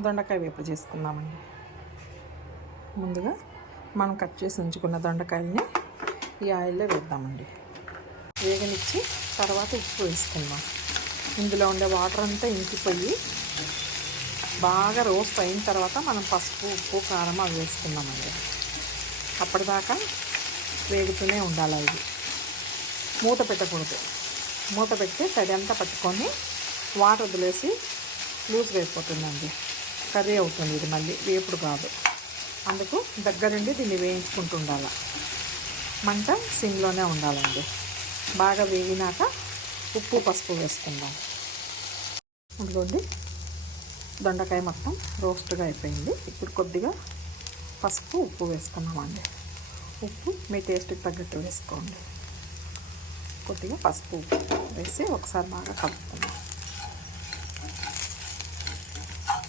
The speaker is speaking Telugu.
దొండకాయ వేపుడు చేసుకుందామండి. ముందుగా మనం కట్ చేసి ఉంచుకున్న దొండకాయల్ని ఈ ఆయిల్లో వేద్దామండి. వేగనిచ్చి తర్వాత ఉప్పు వేసుకుందాం. ఇందులో ఉండే వాటర్ అంతా ఇంకిపోయి బాగా రోస్ట్ అయిన తర్వాత మనం పసుపు, ఉప్పు, కారం అవి వేసుకుందామండి. అప్పటిదాకా వేగుతూనే ఉండాలి. ఇది మూత పెట్టకూడదు. మూత పెట్టి తడి అంతా పట్టుకొని వాటర్ వదిలేసి లూజ్గా అయిపోతుందండి. కర్రీ అవుతుంది. ఇది మళ్ళీ వేపుడు కాదు. అందుకు దగ్గరుండి దీన్ని వేయించుకుంటూ ఉండాలి. మంట సిమ్లోనే ఉండాలండి. బాగా వేగినాక ఉప్పు, పసుపు వేసుకుందాం. అందుకోండి దొండకాయ మొత్తం రోస్ట్గా అయిపోయింది. ఇప్పుడు కొద్దిగా పసుపు, ఉప్పు వేసుకున్నామండి. ఉప్పు మీ టేస్ట్కి తగ్గట్టు వేసుకోండి. కొద్దిగా పసుపు, ఉప్పు వేసి ఒకసారి బాగా కలుపుకుందాం.